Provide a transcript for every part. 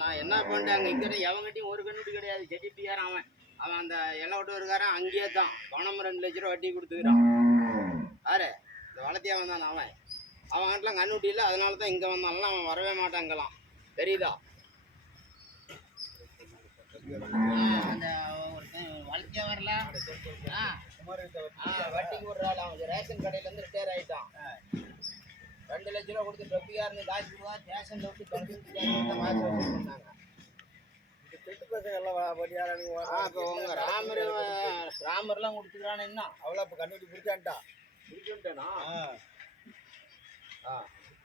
நான் என்ன பண்ணிட்டேன் இங்கே எவங்கிட்டையும் ஒரு கண்ணுட்டி கிடையாது. செட்டிப்பியார் அவன் அவன் அந்த இலை விட்டு இருக்காரன் அங்கேயே தான் பணம் 2 லட்ச ரூபா வட்டி கொடுத்துக்கிறான். யாரு இந்த வளர்த்தியா வந்தான் அவன் அவன்கிட்டலாம் கண்ணுட்டி இல்லை. அதனால தான் இங்கே வந்தாலும் அவன் வரவே மாட்டாங்கலாம். தெரியுதா? அந்த ஒருத்தன் வளர்த்தியா வரல வட்டிக்கு விடுறாள். அவன் ரேஷன் கடையிலேருந்து ரிட்டையர் ஆகிட்டான். 2 லட்ச ரூபா கொடுத்து டொப்பியாருன்னு காசு கொடுத்தா ஸ்டேஷனில் விட்டு பண்ணாங்க. இப்போ உங்க ராமர்லாம் கொடுத்துக்கிறானே என்ன அவ்வளோ இப்போ கண்ணுட்டி பிடிச்சான்ட்டா பிடிச்சுட்டேனா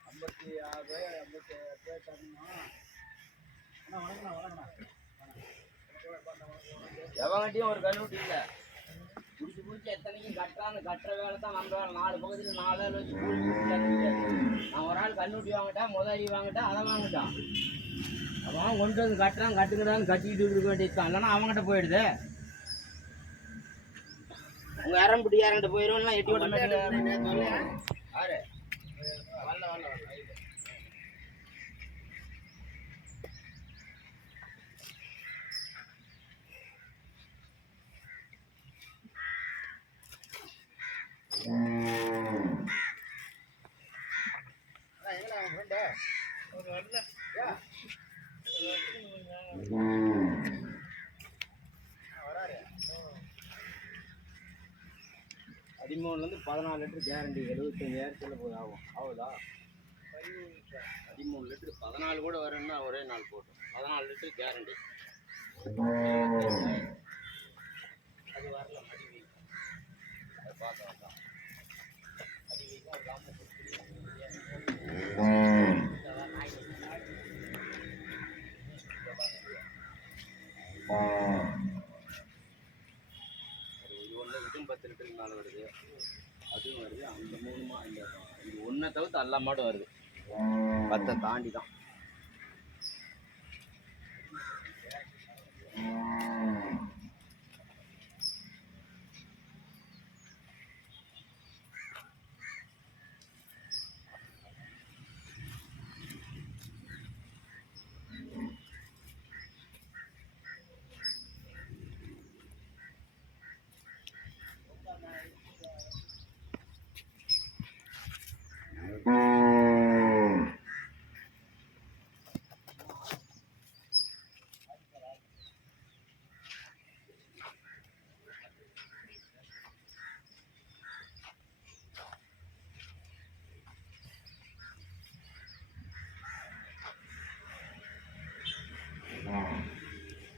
56 57 தரணும். எவங்கிட்டையும் ஒரு கண்ணுட்டி இல்லை. பிடிச்சி பிடிச்சி எத்தனைக்கும் கட்டுற வேலை தான் நம்ம வேலை. 4 பக்கத்தில் 4 ஆள் வச்சு நான் ஒரு ஆள் கண்ணுட்டி வாங்கிட்டேன், முதலி வாங்கிட்டேன், அதை வாங்கிட்டான். அவன் கொண்டு வந்து கட்டுக்கிறான்னு கட்டிக்கிட்டு இருக்க வேண்டியதுதான். இல்லைன்னா அவங்ககிட்ட போயிடுது. உங்க யாரம்பிட்டு யார்கிட்ட போயிடுவோம்லாம் எட்டி ஓட்ட மாட்டேன். யாரு வரல வரல வரல பதிமூணுலேருந்து 14 லிட்டர் கேரண்டி 75,000 போய் ஆகும். அவ்வளோதா 13 லிட்டரு 14 கூட வரணும்னா ஒரே நாள் போட்டோம். 14 லிட்டர் கேரண்டி. அது வரல மடி அதை பார்க்க வேண்டாம். மடி இது 10 லிட்டருக்கு மேலே வருது. அதுவும் வருது. அந்த 3 இது ஒன்றை தவிர்த்து எல்லா மாடும் வருது. 10 தாண்டி தான்.